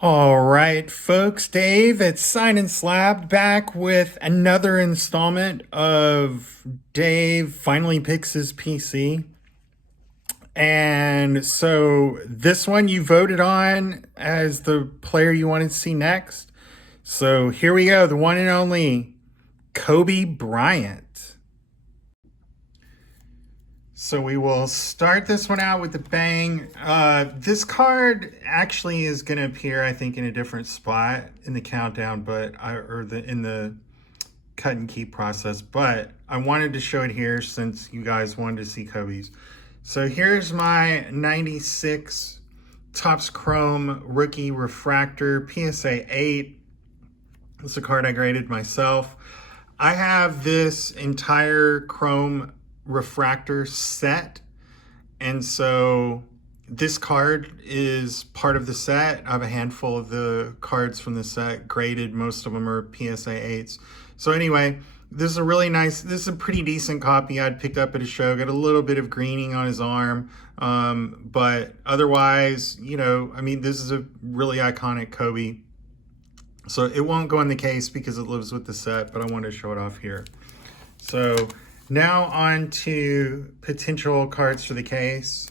All right, folks, Dave, it's Sign and Slab back with another installment of Dave finally picks his PC. And so this one you voted on as the player you wanted to see next. So here we go, the one and only Kobe Bryant. So we will start this one out with a bang. This card actually is going to appear, I think, in a different spot in the countdown, in the cut and keep process. But I wanted to show it here since you guys wanted to see Kobe's. So here's my 96 Topps Chrome Rookie Refractor PSA 8. It's a card I graded myself. I have this entire Chrome refractor set, and so this card is part of the set. I have a handful of the cards from the set graded. Most of them are PSA 8s. So anyway, this is a pretty decent copy I'd picked up at a show. Got a little bit of greening on his arm, but otherwise, this is a really iconic Kobe. So it won't go in the case because it lives with the set, but I wanted to show it off here. So now on to potential cards for the case.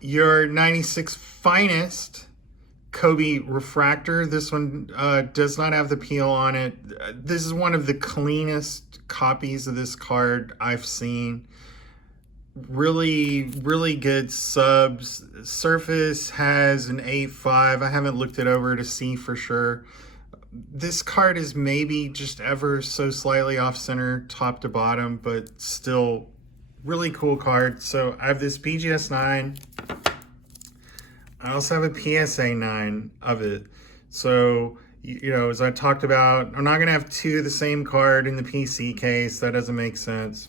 Your 96 Finest Kobe Refractor. This one does not have the peel on it. This is one of the cleanest copies of this card I've seen. Really, really good subs. Surface has an 8.5. I haven't looked it over to see for sure. This card is maybe just ever so slightly off center, top to bottom, but still really cool card. So I have this BGS 9. I also have a PSA 9 of it. So, as I talked about, I'm not going to have two of the same card in the PC case. That doesn't make sense.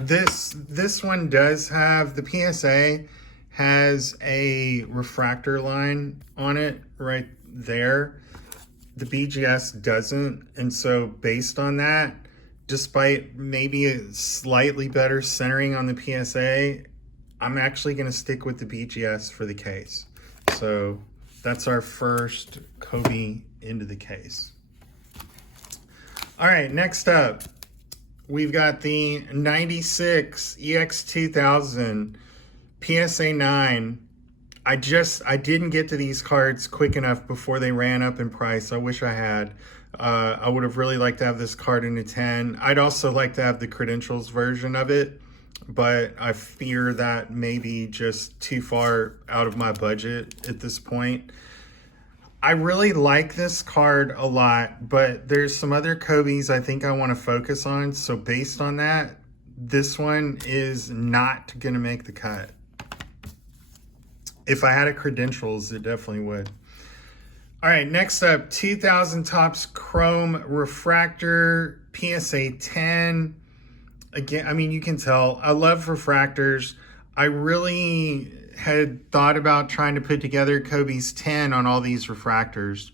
This one does have, the PSA has a refractor line on it right there. The BGS doesn't, and so based on that, despite maybe a slightly better centering on the PSA, I'm actually going to stick with the BGS for the case. So that's our first Kobe into the case. All right, next up, we've got the 96 EX2000 PSA 9. I didn't get to these cards quick enough before they ran up in price. I wish I had. I would have really liked to have this card in a 10. I'd also like to have the credentials version of it, but I fear that may be just too far out of my budget at this point. I really like this card a lot, but there's some other Kobe's I think I want to focus on. So based on that, this one is not going to make the cut. If I had a credentials, it definitely would. All right, next up, 2000 Topps Chrome Refractor PSA 10. Again, you can tell I love refractors. I really had thought about trying to put together Kobe's 10 on all these refractors.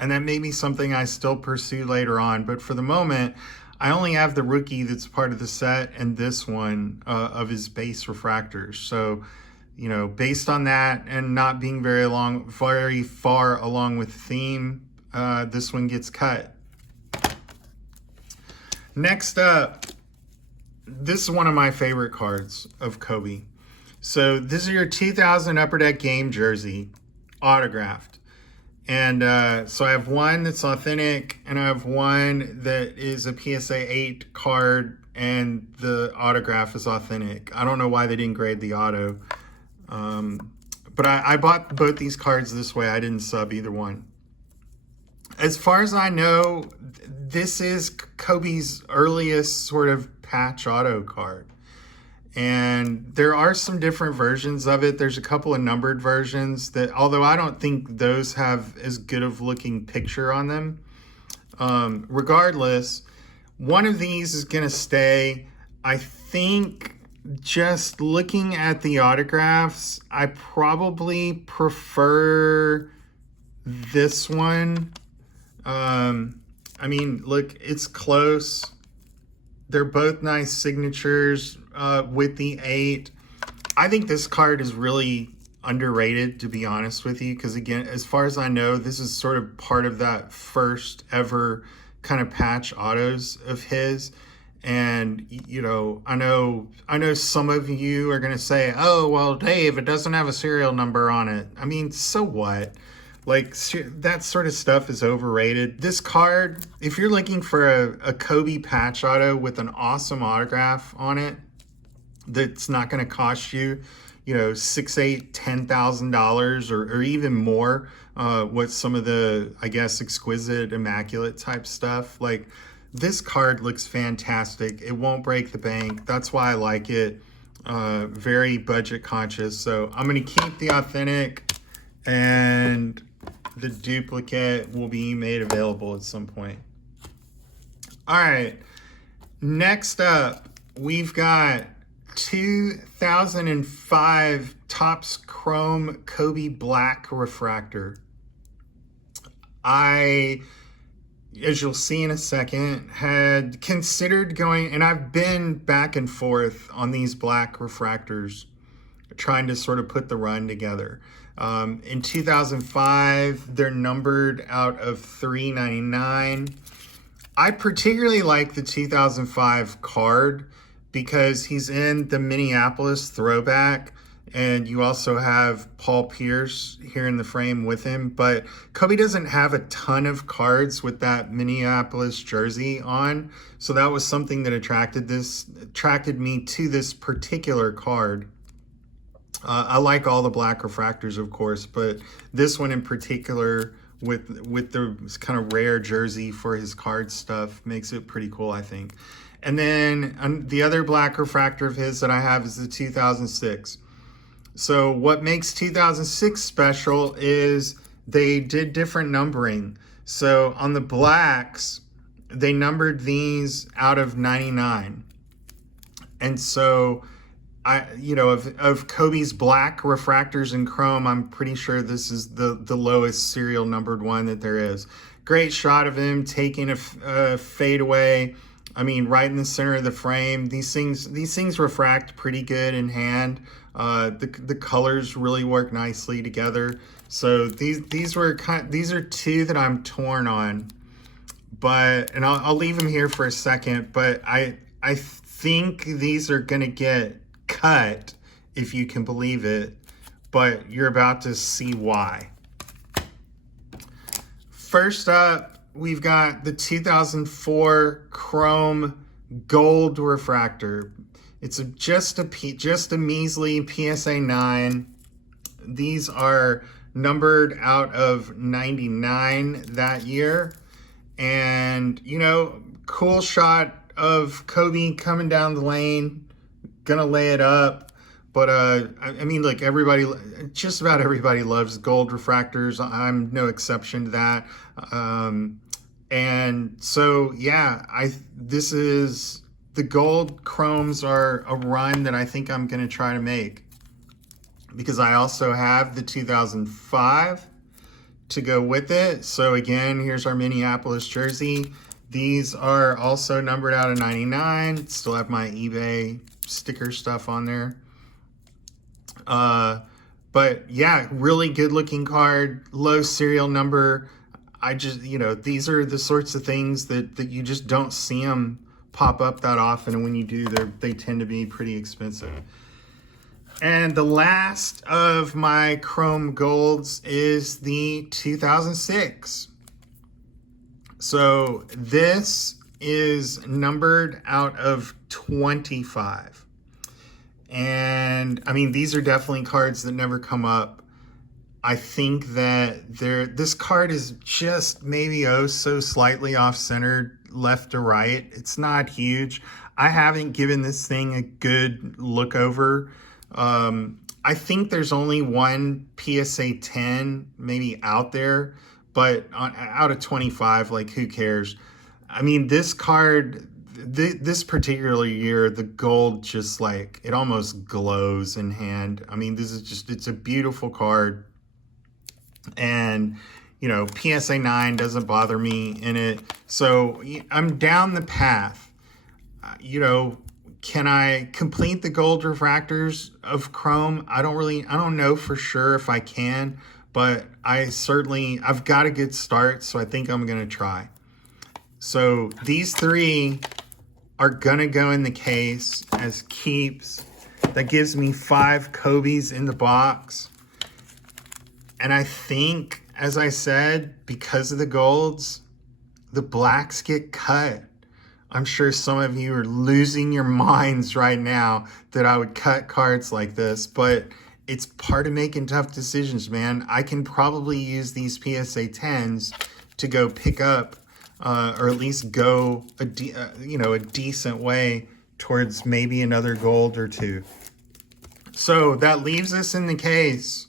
And that may be something I still pursue later on. But for the moment, I only have the rookie that's part of the set and this one of his base refractors. So, based on that and not being very far along with theme, this one gets cut. Next up, this is one of my favorite cards of Kobe. So this is your 2000 Upper Deck Game jersey, autographed. And so I have one that's authentic, and I have one that is a PSA 8 card, and the autograph is authentic. I don't know why they didn't grade the auto. But I bought both these cards this way. I didn't sub either one. As far as I know, this is Kobe's earliest sort of patch auto card. And there are some different versions of it. There's a couple of numbered versions that, although I don't think those have as good of looking picture on them. Regardless, one of these is going to stay. I think just looking at the autographs, I probably prefer this one. Look, it's close. They're both nice signatures with the 8. I think this card is really underrated, to be honest with you, because again, as far as I know, this is sort of part of that first ever kind of patch autos of his. And I know some of you are going to say, oh, well, Dave, it doesn't have a serial number on it. I mean, so what? Like, that sort of stuff is overrated. This card, if you're looking for a Kobe patch auto with an awesome autograph on it, that's not going to cost you, $6,000, $8,000, $10,000 or even more, with some of the, I guess, exquisite, immaculate type stuff. Like, this card looks fantastic. It won't break the bank. That's why I like it. Very budget conscious. So I'm going to keep the authentic, and the duplicate will be made available at some point. All right. Next up, we've got 2005 Topps Chrome Kobe Black Refractor. As you'll see in a second, had considered going, and I've been back and forth on these black refractors, trying to sort of put the run together. In 2005, they're numbered out of 399. I particularly like the 2005 card because he's in the Minneapolis throwback, and you also have Paul Pierce here in the frame with him. But Kobe doesn't have a ton of cards with that Minneapolis jersey on, so that was something that attracted me to this particular card. I like all the black refractors, of course, but this one in particular, with the kind of rare jersey for his card stuff, makes it pretty cool, I think. And then the other black refractor of his that I have is the 2006. So what makes 2006 special is they did different numbering. So on the blacks, they numbered these out of 99. And so of Kobe's black refractors in chrome, I'm pretty sure this is the lowest serial numbered one that there is. Great shot of him taking a fadeaway. I mean, right in the center of the frame. These things refract pretty good in hand. The colors really work nicely together. So these are two that I'm torn on. And I'll leave them here for a second. But I think these are gonna get cut, if you can believe it. But you're about to see why. First up, we've got the 2004 Chrome Gold Refractor. It's just a measly PSA 9. These are numbered out of 99 that year. And, cool shot of Kobe coming down the lane, gonna lay it up. But, I mean, look, just about everybody loves gold refractors. I'm no exception to that. And so, yeah, this is, the gold chromes are a run that I think I'm going to try to make, because I also have the 2005 to go with it. So again, here's our Minneapolis jersey. These are also numbered out of 99. Still have my eBay sticker stuff on there. But yeah, really good looking card, low serial number. These are the sorts of things that you just don't see them pop up that often. And when you do, they tend to be pretty expensive. And the last of my chrome golds is the 2006. So this is numbered out of 25. And I mean, these are definitely cards that never come up. I think that this card is just maybe so slightly off-centered left to right. It's not huge. I haven't given this thing a good look over. I think there's only one PSA 10 maybe out there, but out of 25, like, who cares? I mean, this card, this particular year, the gold just, like, it almost glows in hand. I mean, it's a beautiful card. And, PSA 9 doesn't bother me in it. So I'm down the path. Can I complete the gold refractors of chrome? I don't know for sure if I can, but I've got a good start, so I think I'm gonna try. So these three are gonna go in the case as keeps. That gives me 5 Kobe's in the box. And I think, as I said, because of the golds, the blacks get cut. I'm sure some of you are losing your minds right now that I would cut cards like this, but it's part of making tough decisions, man. I can probably use these PSA 10s to go pick up, or at least go a decent way towards maybe another gold or two. So that leaves us in the case.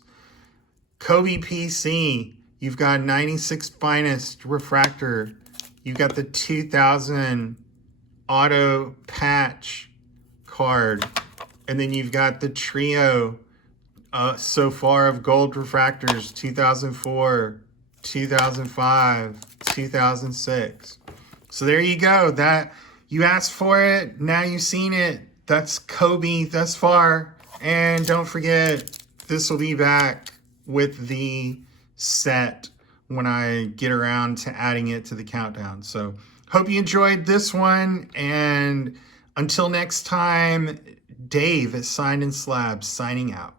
Kobe PC, you've got 96 finest refractor. You've got the 2000 auto patch card, and then you've got the trio so far of gold refractors: 2004, 2005, 2006. So there you go. That you asked for it, now you've seen it. That's Kobe thus far. And don't forget, this will be back with the set when I get around to adding it to the countdown. So hope you enjoyed this one, and until next time, Dave at Signed in Slabs signing out.